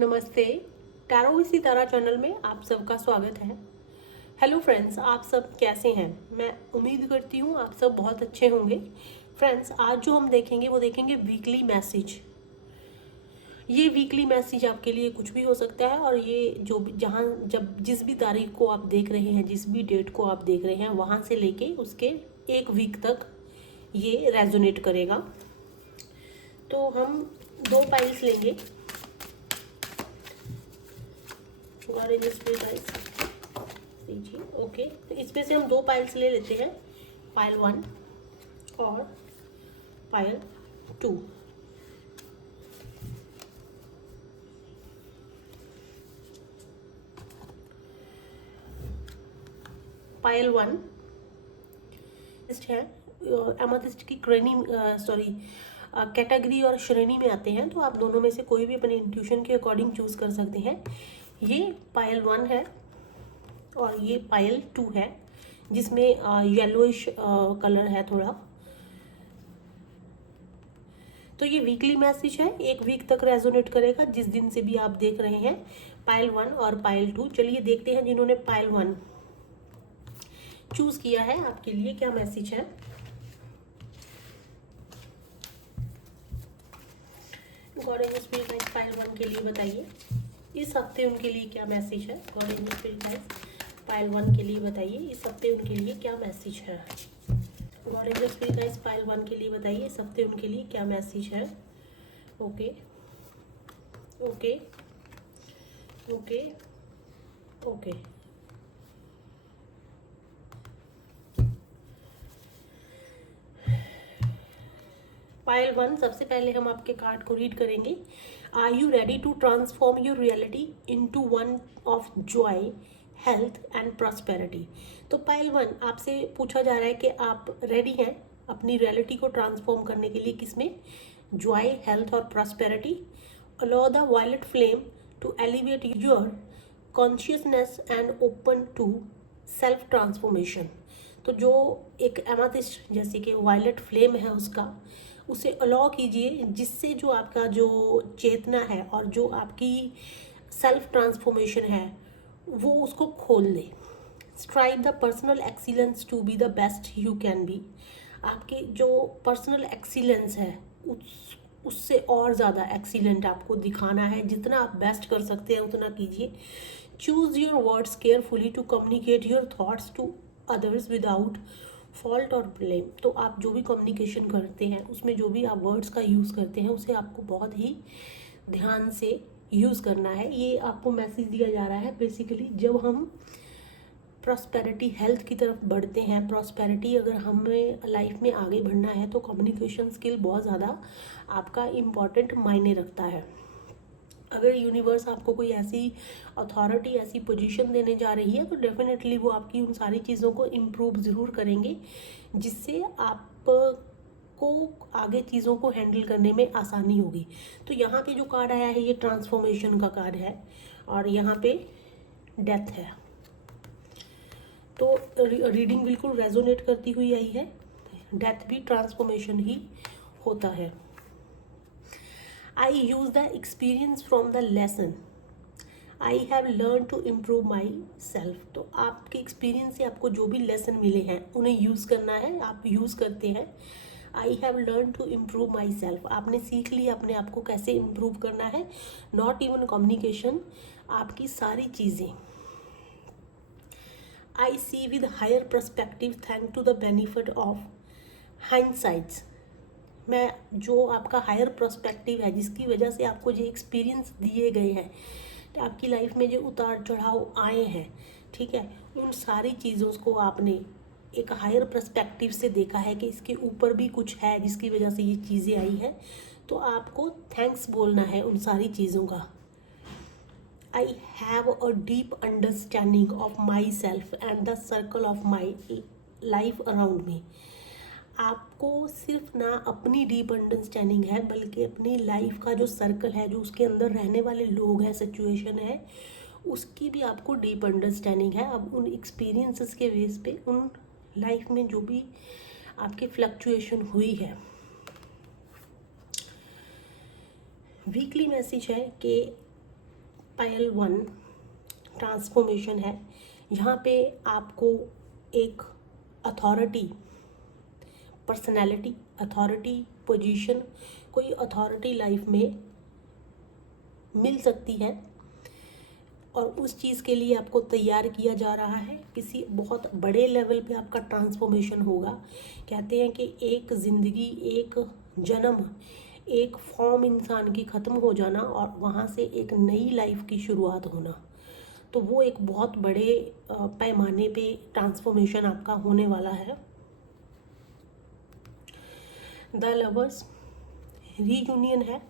नमस्ते। Tarot with Sitara channel में आप सबका स्वागत है। हेलो फ्रेंड्स, आप सब कैसे हैं? मैं उम्मीद करती हूँ आप सब बहुत अच्छे होंगे। फ्रेंड्स, आज जो हम देखेंगे वो देखेंगे वीकली मैसेज। ये वीकली मैसेज आपके लिए कुछ भी हो सकता है और ये जो जहाँ जब जिस भी तारीख को आप देख रहे हैं, जिस भी डेट को आप देख रहे हैं, वहाँ से लेके उसके एक वीक तक ये रेजोनेट करेगा। तो हम 2 पाइल्स लेंगे। ओके, तो इसमें से हम 2 पाइल्स ले लेते हैं, पाइल 1 और पाइल 2। पाइल 1 है एमेथिस्ट की कैटेगरी और श्रेणी में आते हैं, तो आप दोनों में से कोई भी अपने इंट्यूशन के अकॉर्डिंग चूज कर सकते हैं। ये पाइल 1 है और ये पाइल 2 है, जिसमें येलोइश कलर है थोड़ा। तो ये वीकली मैसेज है, एक वीक तक रेजोनेट करेगा, जिस दिन से भी आप देख रहे हैं, पाइल 1 और पाइल 2। चलिए देखते हैं जिन्होंने पाइल 1 चूज किया है आपके लिए क्या मैसेज है। God and spirit guides pile 1 के लिए बताइए इस हफ्ते उनके लिए क्या मैसेज है। God and spirit guides pile 1 के लिए बताइए इस हफ्ते उनके लिए क्या मैसेज है। God and spirit guides pile 1 के लिए बताइए इस हफ्ते उनके लिए क्या मैसेज है। Okay okay okay okay. Pile 1, सबसे पहले हम आपके कार्ड को रीड करेंगे। Are you ready to transform your reality into one of joy, health and prosperity. तो पाइल 1 आपसे पूछा जा रहा है कि आप रेडी हैं अपनी रियलिटी को ट्रांसफॉर्म करने के लिए, किसमें? जॉय, हेल्थ और prosperity. Allow the violet flame to elevate your consciousness and open to self transformation. तो जो एक एमेथिस्ट जैसे कि वायलेट फ्लेम है उसका, उसे अलाउ कीजिए, जिससे जो आपका जो चेतना है और जो आपकी सेल्फ ट्रांसफॉर्मेशन है वो उसको खोल दे। Strive the personal excellence to be the best you can be. आपके जो पर्सनल एक्सीलेंस है उससे और ज़्यादा एक्सीलेंट आपको दिखाना है। जितना आप बेस्ट कर सकते हैं उतना कीजिए। Choose your words carefully to communicate your thoughts to others without fault और ब्लेम। तो आप जो भी कम्युनिकेशन करते हैं उसमें जो भी आप वर्ड्स का यूज़ करते हैं उसे आपको बहुत ही ध्यान से यूज़ करना है। ये आपको मैसेज दिया जा रहा है बेसिकली, जब हम प्रॉस्पेरिटी, हेल्थ की तरफ बढ़ते हैं, प्रॉस्पेरिटी अगर हमें लाइफ में आगे बढ़ना है तो कम्युनिकेशन स्किल बहुत ज़्यादा आपका इम्पॉर्टेंट मायने रखता है। अगर यूनिवर्स आपको कोई ऐसी अथॉरिटी, ऐसी पोजीशन देने जा रही है तो डेफिनेटली वो आपकी उन सारी चीज़ों को इम्प्रूव ज़रूर करेंगे, जिससे आपको आगे चीज़ों को हैंडल करने में आसानी होगी। तो यहाँ पे जो कार्ड आया है ये ट्रांसफॉर्मेशन का कार्ड है और यहाँ पे डेथ है। तो रीडिंग बिल्कुल रेजोनेट करती हुई आई है। डेथ भी ट्रांसफॉर्मेशन ही होता है। I use the experience from the lesson I have learned to improve myself। तो आपके एक्सपीरियंस से आपको जो भी लेसन मिले हैं उन्हें यूज़ करना है, आप यूज़ करते हैं। I have learned to improve myself, आपने सीख लिया अपने आप को कैसे इम्प्रूव करना है। नॉट इवन कम्युनिकेशन, आपकी सारी चीज़ें। I see with higher perspective thanks to the benefit of hindsight। मैं जो आपका हायर प्रोस्पेक्टिव है, जिसकी वजह से आपको जो एक्सपीरियंस दिए गए हैं, आपकी लाइफ में जो उतार चढ़ाव आए हैं, ठीक है, उन सारी चीज़ों को आपने एक हायर पर्सपेक्टिव से देखा है कि इसके ऊपर भी कुछ है जिसकी वजह से ये चीज़ें आई हैं। तो आपको थैंक्स बोलना है उन सारी चीज़ों का। I have a deep understanding of my self and the circle of my life around me. आपको सिर्फ ना अपनी डीप अंडरस्टैंडिंग है, बल्कि अपनी लाइफ का जो सर्कल है, जो उसके अंदर रहने वाले लोग हैं, सिचुएशन है, उसकी भी आपको डीप अंडरस्टैंडिंग है। अब उन एक्सपीरियंसेस के बेस पे उन लाइफ में जो भी आपकी फ्लक्चुएशन हुई है। वीकली मैसेज है कि पायल 1 ट्रांसफॉर्मेशन है। यहाँ पे आपको एक अथॉरिटी, पर्सनैलिटी, अथॉरिटी पोजीशन, कोई अथॉरिटी लाइफ में मिल सकती है और उस चीज़ के लिए आपको तैयार किया जा रहा है। किसी बहुत बड़े लेवल पे आपका ट्रांसफॉर्मेशन होगा। कहते हैं कि एक ज़िंदगी, एक जन्म, एक फॉर्म इंसान की ख़त्म हो जाना और वहाँ से एक नई लाइफ की शुरुआत होना, तो वो एक बहुत बड़े पैमाने पे ट्रांसफॉर्मेशन आपका होने वाला है। द लवर्स रीयूनियन है।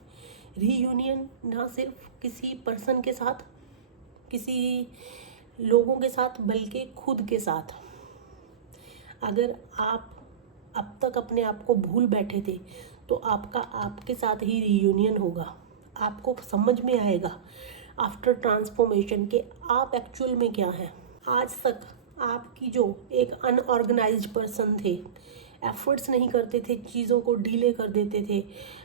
रीयूनियन ना सिर्फ किसी पर्सन के साथ, किसी लोगों के साथ, बल्कि खुद के साथ। अगर आप अब तक अपने आप को भूल बैठे थे तो आपका आपके साथ ही रीयूनियन होगा। आपको समझ में आएगा आफ्टर ट्रांसफॉर्मेशन के आप एक्चुअल में क्या हैं। आज तक आपकी जो एक अनऑर्गेनाइज्ड पर्सन थे, एफर्ट्स नहीं करते थे, चीज़ों को डीले कर देते थे,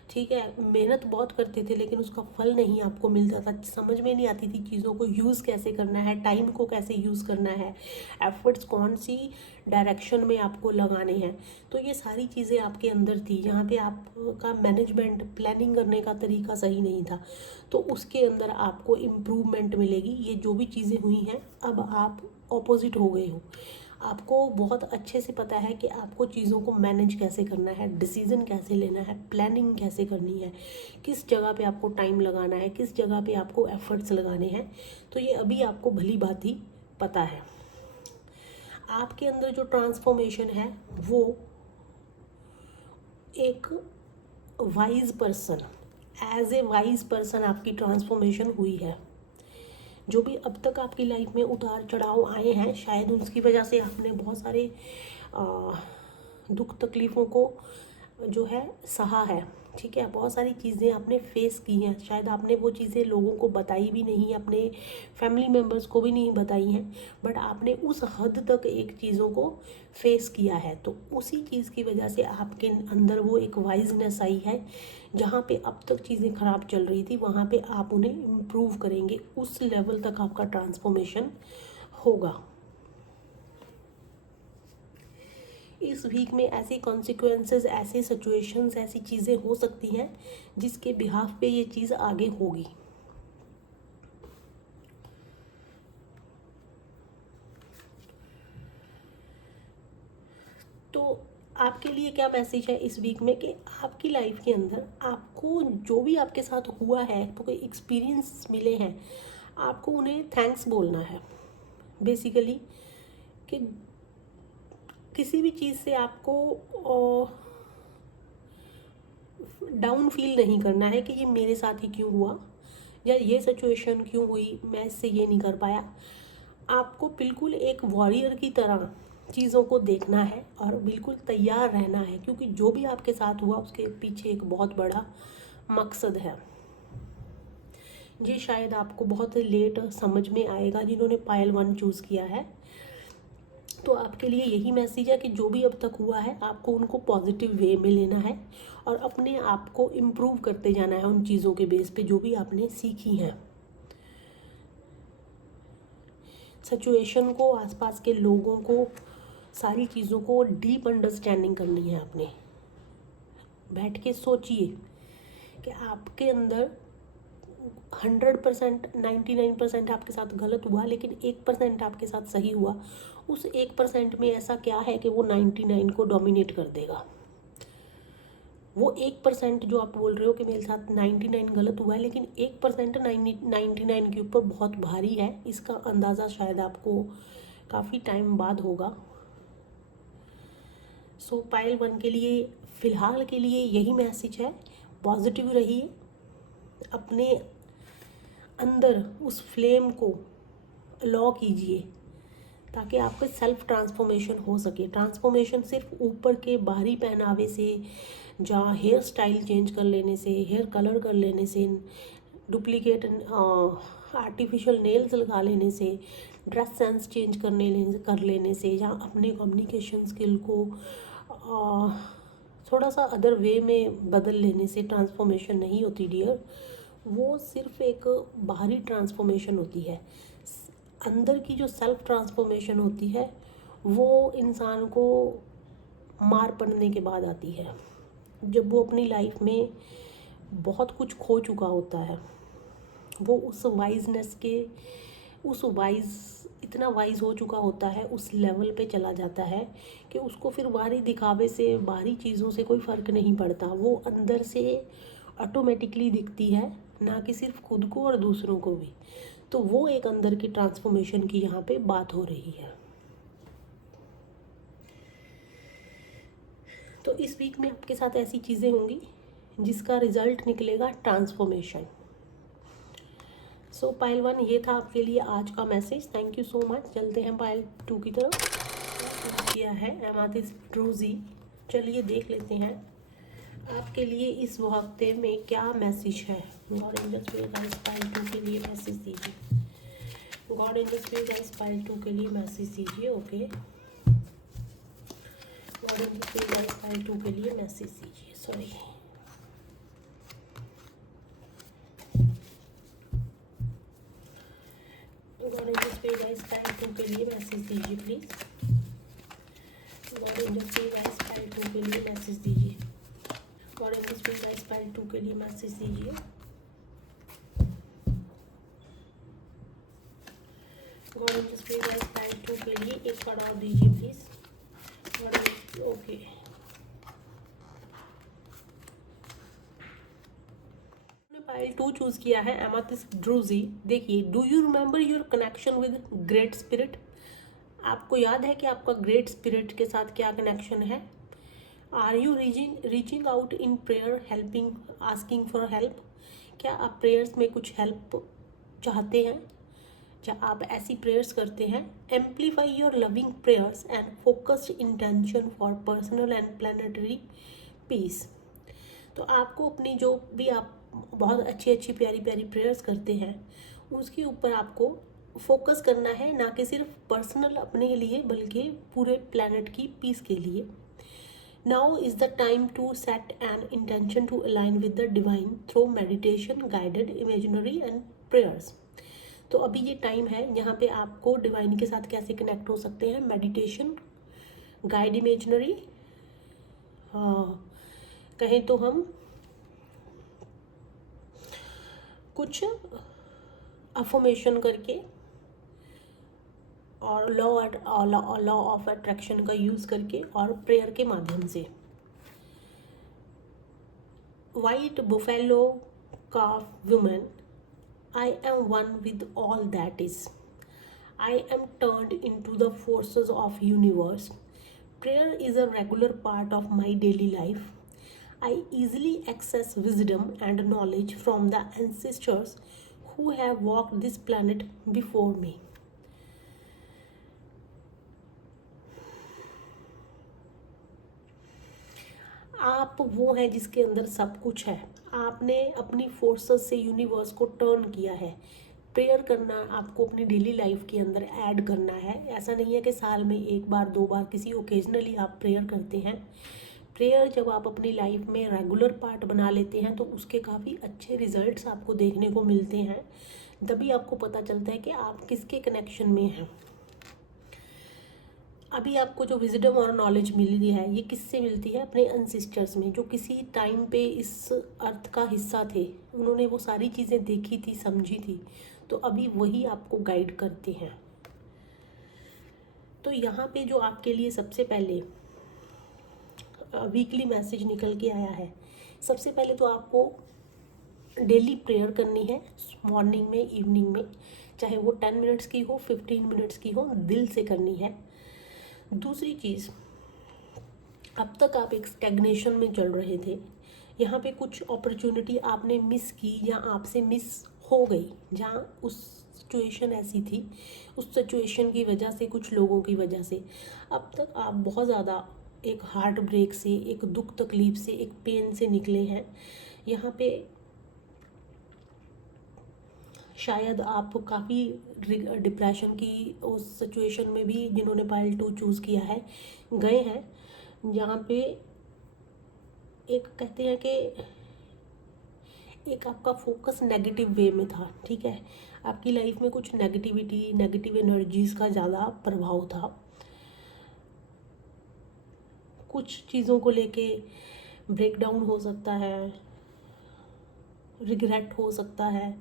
ठीक है, मेहनत बहुत करते थे लेकिन उसका फल नहीं आपको मिलता था, समझ में नहीं आती थी चीज़ों को यूज़ कैसे करना है, टाइम को कैसे यूज़ करना है, एफर्ट्स कौन सी डायरेक्शन में आपको लगाने हैं। तो ये सारी चीज़ें आपके अंदर थी। यहाँ पे आपका मैनेजमेंट, प्लानिंग करने का तरीका सही नहीं था, तो उसके अंदर आपको इम्प्रूवमेंट मिलेगी। ये जो भी चीज़ें हुई हैं, अब आप ऑपोजिट हो गए हो। आपको बहुत अच्छे से पता है कि आपको चीज़ों को मैनेज कैसे करना है, डिसीज़न कैसे लेना है, प्लानिंग कैसे करनी है, किस जगह पे आपको टाइम लगाना है, किस जगह पे आपको एफर्ट्स लगाने हैं। तो ये अभी आपको भली भांति पता है। आपके अंदर जो ट्रांसफॉर्मेशन है वो एक wise person, as a wise person आपकी ट्रांसफॉर्मेशन हुई है। जो भी अब तक आपकी लाइफ में उतार चढ़ाव आए हैं, शायद उसकी वजह से आपने बहुत सारे दुख तकलीफ़ों को जो है सहा है, ठीक है, बहुत सारी चीज़ें आपने फेस की हैं। शायद आपने वो चीज़ें लोगों को बताई भी नहीं, अपने फैमिली मेम्बर्स को भी नहीं बताई हैं, बट आपने उस हद तक एक चीज़ों को फेस किया है। तो उसी चीज़ की वजह से आपके अंदर वो एक वाइजनेस आई है। जहाँ पे अब तक चीज़ें ख़राब चल रही थी वहाँ पे आप उन्हें इम्प्रूव करेंगे, उस लेवल तक आपका ट्रांसफॉर्मेशन होगा। इस वीक में ऐसी कॉन्सिक्वेंसेस, ऐसे सिचुएशंस, ऐसी चीज़ें हो सकती हैं जिसके बिहाफ पे ये चीज़ आगे होगी। तो आपके लिए क्या मैसेज है इस वीक में कि आपकी लाइफ के अंदर आपको जो भी आपके साथ हुआ है, तो कोई एक्सपीरियंस मिले हैं, आपको उन्हें थैंक्स बोलना है बेसिकली। कि किसी भी चीज़ से आपको डाउन फील नहीं करना है कि ये मेरे साथ ही क्यों हुआ या ये सिचुएशन क्यों हुई, मैं इससे ये नहीं कर पाया। आपको बिल्कुल एक वॉरियर की तरह चीज़ों को देखना है और बिल्कुल तैयार रहना है, क्योंकि जो भी आपके साथ हुआ उसके पीछे एक बहुत बड़ा मकसद है। ये शायद आपको बहुत लेट समझ में आएगा जिन्होंने पायल 1 चूज़ किया है। तो आपके लिए यही मैसेज है कि जो भी अब तक हुआ है आपको उनको पॉजिटिव वे में लेना है और अपने आप को इम्प्रूव करते जाना है उन चीज़ों के बेस पे जो भी आपने सीखी हैं। सिचुएशन को, आसपास के लोगों को, सारी चीज़ों को डीप अंडरस्टैंडिंग करनी है। आपने बैठ के सोचिए कि आपके अंदर 100%, 99% आपके साथ गलत हुआ, लेकिन 1% आपके साथ सही हुआ। उस 1% में ऐसा क्या है कि वो 99 को डोमिनेट कर देगा। वो 1% जो आप बोल रहे हो कि मेरे साथ 99 गलत हुआ है, लेकिन 1% 99 के ऊपर बहुत भारी है, इसका अंदाज़ा शायद आपको काफ़ी टाइम बाद होगा। सो पायल 1 के लिए फ़िलहाल के लिए यही मैसेज है, पॉजिटिव रहिए, अपने अंदर उस फ्लेम को अलाउ कीजिए ताकि आपका सेल्फ ट्रांसफॉर्मेशन हो सके। ट्रांसफॉर्मेशन सिर्फ ऊपर के बाहरी पहनावे से, जहाँ हेयर स्टाइल चेंज कर लेने से, हेयर कलर कर लेने से, डुप्लीकेट आर्टिफिशियल नेल्स लगा लेने से, ड्रेस सेंस चेंज कर लेने से, या अपने कम्युनिकेशन स्किल को थोड़ा सा अदर वे में बदल लेने से ट्रांसफॉर्मेशन नहीं होती डियर। वो सिर्फ एक बाहरी ट्रांसफॉर्मेशन होती है। अंदर की जो सेल्फ ट्रांसफॉर्मेशन होती है वो इंसान को मार पड़ने के बाद आती है, जब वो अपनी लाइफ में बहुत कुछ खो चुका होता है। वो उस वाइजनेस के उस वाइज इतना वाइज हो चुका होता है, उस लेवल पे चला जाता है कि उसको फिर बाहरी दिखावे से, बाहरी चीज़ों से कोई फ़र्क नहीं पड़ता। वो अंदर से ऑटोमेटिकली दिखती है, ना कि सिर्फ खुद को और दूसरों को भी। तो वो एक अंदर की ट्रांसफॉर्मेशन की यहाँ पे बात हो रही है। तो इस वीक में आपके साथ ऐसी चीज़ें होंगी जिसका रिजल्ट निकलेगा ट्रांसफॉर्मेशन। सो पाइल 1 ये था आपके लिए आज का message. Thank you so much. चलते हैं पाइल 2 की तरफ। किया है एमेथिस्ट ड्रूजी। चलिए देख लेते हैं आपके लिए इस हफ्ते में क्या मैसेज है। God angels please guys pile 2 के लिए मैसेज दीजिए। God angels please guys pile 2 के लिए मैसेज दीजिए। Okay, God angels please guys pile 2 के लिए मैसेज दीजिए। Sorry, God angels please guys pile 2 के लिए मैसेज दीजिए please. God angels please guys pile 2 के लिए मैसेज दीजिए। God angels please guys pile 2 के लिए मैसेज दीजिए। God angels please guys pile 2 के लिए एक कार्ड और दीजिए प्लीज। ओके, पाइल 2 चूज किया है एमेथिस्ट ड्रूजी। देखिए, do you remember your connection with great spirit? आपको याद है कि आपका ग्रेट स्पिरिट के साथ क्या कनेक्शन है? Are you reaching out in prayer, helping, asking for help? क्या आप प्रेयर्स में कुछ हेल्प चाहते हैं? क्या आप ऐसी प्रेयर्स करते हैं? Amplify your loving prayers and focused intention for personal and planetary peace. तो आपको अपनी जो भी आप बहुत अच्छी अच्छी प्यारी प्यारी प्रेयर्स करते हैं उसके ऊपर आपको फोकस करना है, ना कि सिर्फ पर्सनल अपने लिए बल्कि पूरे प्लैनेट की पीस के लिए। Now is the time to set an intention to align with the divine through meditation, guided imaginary and prayers. तो अभी ये टाइम है यहाँ पे आपको डिवाइन के साथ कैसे कनेक्ट हो सकते हैं। मेडिटेशन, गाइड इमेजिनरी, कहें तो हम कुछ अफर्मेशन करके और लॉ ऑफ अट्रैक्शन का यूज़ करके और प्रेयर के माध्यम से। White buffalo calf women, I am one with all that is. I am turned into the forces of universe. Prayer is a regular part of my daily life. I easily access wisdom and knowledge from the ancestors who have walked this planet before me. आप वो हैं जिसके अंदर सब कुछ है। आपने अपनी फोर्सेस से यूनिवर्स को टर्न किया है। प्रेयर करना आपको अपनी डेली लाइफ के अंदर ऐड करना है। ऐसा नहीं है कि साल में एक बार दो बार किसी ओकेजनली आप प्रेयर करते हैं। प्रेयर जब आप अपनी लाइफ में रेगुलर पार्ट बना लेते हैं तो उसके काफ़ी अच्छे रिजल्ट्स आपको देखने को मिलते हैं। तभी आपको पता चलता है कि आप किसके कनेक्शन में हैं। अभी आपको जो विजडम और नॉलेज मिल रही है ये किससे मिलती है? अपने एंसेस्टर्स में, जो किसी टाइम पे इस अर्थ का हिस्सा थे। उन्होंने वो सारी चीज़ें देखी थी, समझी थी, तो अभी वही आपको गाइड करते हैं। तो यहाँ पे जो आपके लिए सबसे पहले वीकली मैसेज निकल के आया है, सबसे पहले तो आपको डेली प्रेयर करनी है, मॉर्निंग में, इवनिंग में, चाहे वो 10 मिनट्स की हो, 15 मिनट्स की हो, दिल से करनी है। दूसरी चीज़, अब तक आप एक स्टैग्नेशन में चल रहे थे। यहाँ पे कुछ अपॉर्चुनिटी आपने मिस की या आपसे मिस हो गई, जहाँ उस सिचुएशन ऐसी थी, उस सिचुएशन की वजह से, कुछ लोगों की वजह से अब तक आप बहुत ज़्यादा एक हार्ट ब्रेक से, एक दुख तकलीफ से, एक पेन से निकले हैं। यहाँ पे शायद आप काफ़ी डिप्रेशन की उस सिचुएशन में भी, जिन्होंने पाइल 2 चूज़ किया है, गए हैं, जहाँ पे एक कहते हैं कि एक आपका फोकस नेगेटिव वे में था, ठीक है। आपकी लाइफ में कुछ नेगेटिविटी, नेगेटिव एनर्जीज़ का ज़्यादा प्रभाव था। कुछ चीज़ों को लेके ब्रेकडाउन हो सकता है, रिग्रेट हो सकता है,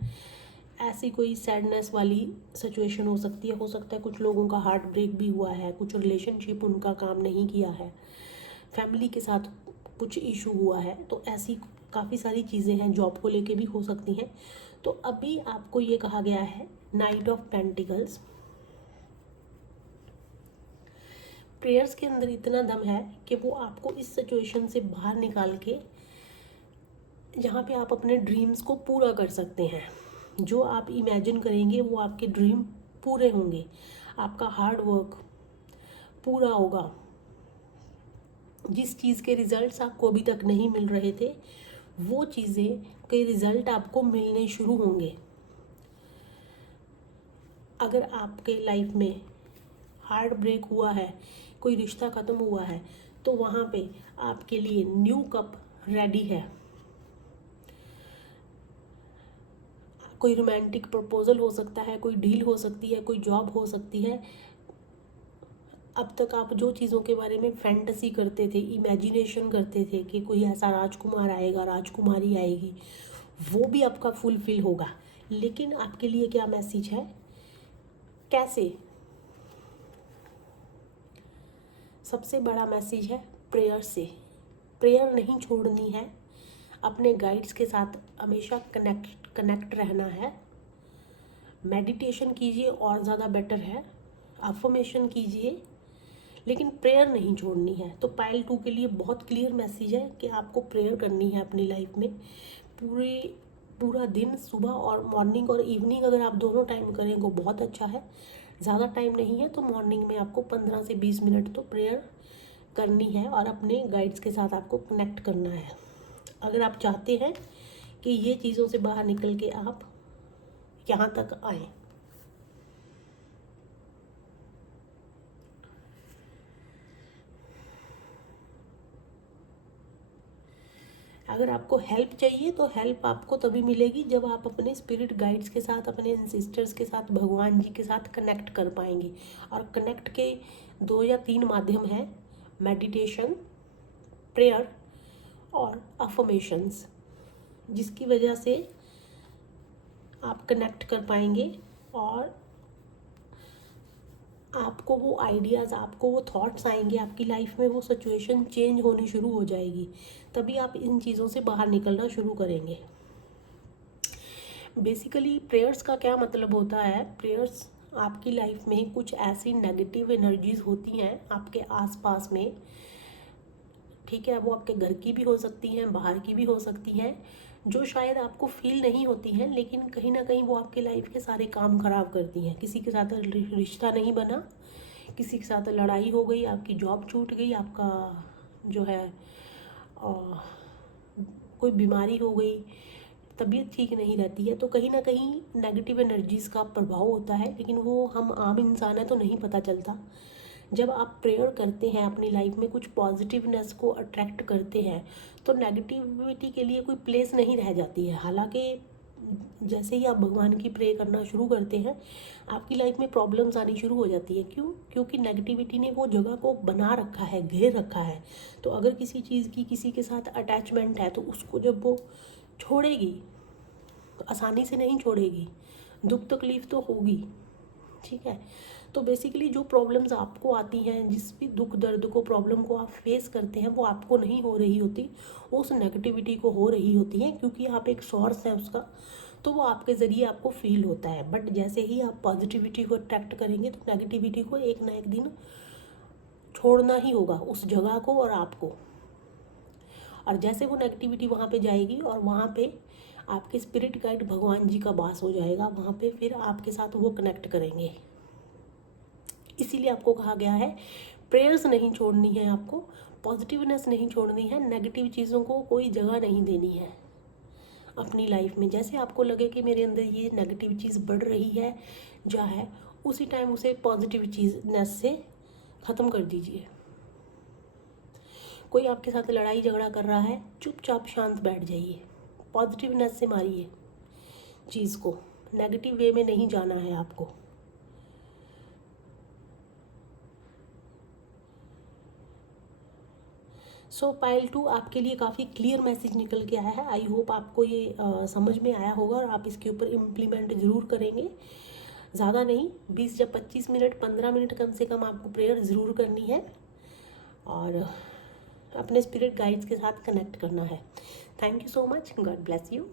ऐसी कोई सैडनेस वाली सिचुएशन हो सकता है कुछ लोगों का हार्ट ब्रेक भी हुआ है, कुछ रिलेशनशिप उनका काम नहीं किया है, फैमिली के साथ कुछ इशू हुआ है। तो ऐसी काफ़ी सारी चीज़ें हैं, जॉब को लेके भी हो सकती हैं। तो अभी आपको ये कहा गया है नाइट ऑफ पेंटिकल्स, प्रेयर्स के अंदर इतना दम है कि वो आपको इस सिचुएशन से बाहर निकाल के जहाँ पे आप अपने ड्रीम्स को पूरा कर सकते हैं। जो आप इमेजिन करेंगे वो आपके ड्रीम पूरे होंगे, आपका हार्ड वर्क पूरा होगा। जिस चीज़ के रिजल्ट्स आपको अभी तक नहीं मिल रहे थे, वो चीज़ें के रिजल्ट आपको मिलने शुरू होंगे। अगर आपके लाइफ में हार्ट ब्रेक हुआ है, कोई रिश्ता ख़त्म हुआ है, तो वहाँ पे आपके लिए न्यू कप रेडी है। कोई रोमांटिक प्रपोजल हो सकता है, कोई डील हो सकती है, कोई जॉब हो सकती है। अब तक आप जो चीज़ों के बारे में फैंटेसी करते थे, इमेजिनेशन करते थे कि कोई ऐसा राजकुमार आएगा, राजकुमारी आएगी, वो भी आपका फुलफिल होगा। लेकिन आपके लिए क्या मैसेज है, कैसे? सबसे बड़ा मैसेज है प्रेयर से। प्रेयर नहीं छोड़नी है, अपने गाइड्स के साथ हमेशा कनेक्ट रहना है। मेडिटेशन कीजिए और ज़्यादा बेटर है, अफर्मेशन कीजिए, लेकिन प्रेयर नहीं छोड़नी है। तो पाइल 2 के लिए बहुत क्लियर मैसेज है कि आपको प्रेयर करनी है अपनी लाइफ में। पूरा दिन, सुबह और मॉर्निंग और इवनिंग अगर आप दोनों टाइम करें वो बहुत अच्छा है। ज़्यादा टाइम नहीं है तो मॉर्निंग में आपको 15 से 20 मिनट तो प्रेयर करनी है और अपने गाइड्स के साथ आपको कनेक्ट करना है, अगर आप चाहते हैं कि ये चीज़ों से बाहर निकल के आप यहाँ तक आएँ। अगर आपको हेल्प चाहिए तो हेल्प आपको तभी मिलेगी जब आप अपने स्पिरिट गाइड्स के साथ, अपने एंसेस्टर्स के साथ, भगवान जी के साथ कनेक्ट कर पाएंगे। और कनेक्ट के 2 या 3 माध्यम हैं, मेडिटेशन, प्रेयर और अफर्मेशंस, जिसकी वजह से आप कनेक्ट कर पाएंगे और आपको वो आइडियाज़, आपको वो थॉट्स आएंगे, आपकी लाइफ में वो सिचुएशन चेंज होनी शुरू हो जाएगी। तभी आप इन चीज़ों से बाहर निकलना शुरू करेंगे। बेसिकली प्रेयर्स का क्या मतलब होता है, प्रेयर्स आपकी लाइफ में कुछ ऐसी नेगेटिव एनर्जीज होती हैं आपके आसपास में, ठीक है, वो आपके घर की भी हो सकती हैं, बाहर की भी हो सकती हैं, जो शायद आपको फील नहीं होती हैं, लेकिन कहीं ना कहीं वो आपके लाइफ के सारे काम खराब करती हैं। किसी के साथ रिश्ता नहीं बना, किसी के साथ लड़ाई हो गई, आपकी जॉब छूट गई, आपका जो है कोई बीमारी हो गई, तबीयत ठीक नहीं रहती है, तो कहीं ना कहीं नेगेटिव एनर्जीज़ का प्रभाव होता है। लेकिन वो हम आम इंसान हैं तो नहीं पता चलता। जब आप प्रेयर करते हैं, अपनी लाइफ में कुछ पॉजिटिवनेस को अट्रैक्ट करते हैं, तो नेगेटिविटी के लिए कोई प्लेस नहीं रह जाती है। हालांकि जैसे ही आप भगवान की प्रे करना शुरू करते हैं, आपकी लाइफ में प्रॉब्लम्स आनी शुरू हो जाती है। क्यों? क्योंकि नेगेटिविटी ने वो जगह को बना रखा है, घेर रखा है। तो अगर किसी चीज़ की किसी के साथ अटैचमेंट है, तो उसको जब वो छोड़ेगी, आसानी से नहीं छोड़ेगी, दुख तकलीफ तो होगी, ठीक है। तो बेसिकली जो प्रॉब्लम्स आपको आती हैं, जिस भी दुख दर्द को, प्रॉब्लम को आप फेस करते हैं, वो आपको नहीं हो रही होती, उस नेगेटिविटी को हो रही होती है, क्योंकि आप एक सोर्स है उसका, तो वो आपके ज़रिए आपको फील होता है। बट जैसे ही आप पॉजिटिविटी को अट्रैक्ट करेंगे, तो नेगेटिविटी को एक ना एक दिन छोड़ना ही होगा, उस जगह को और आपको। और जैसे वो नेगेटिविटी वहाँ पे जाएगी और वहाँ पे आपके स्पिरिट गाइड भगवान जी का वास हो जाएगा, वहाँ पे फिर आपके साथ वो कनेक्ट करेंगे। इसीलिए आपको कहा गया है प्रेयर्स नहीं छोड़नी है, आपको पॉजिटिवनेस नहीं छोड़नी है, नेगेटिव चीज़ों को कोई जगह नहीं देनी है अपनी लाइफ में। जैसे आपको लगे कि मेरे अंदर ये नेगेटिव चीज़ बढ़ रही है, जा है, उसी टाइम उसे पॉजिटिव चीज़नेस से ख़त्म कर दीजिए। कोई आपके साथ लड़ाई झगड़ा कर रहा है, चुपचाप शांत बैठ जाइए, पॉजिटिवनेस से मारिए चीज़ को, नेगेटिव वे में नहीं जाना है आपको। सो पाइल 2 आपके लिए काफ़ी क्लियर मैसेज निकल के आया है। आई होप आपको ये समझ में आया होगा और आप इसके ऊपर इम्प्लीमेंट ज़रूर करेंगे। ज़्यादा नहीं, 20 या 25 मिनट, 15 मिनट कम से कम आपको प्रेयर ज़रूर करनी है और अपने स्पिरिट गाइड्स के साथ कनेक्ट करना है। Thank you so much, God bless you.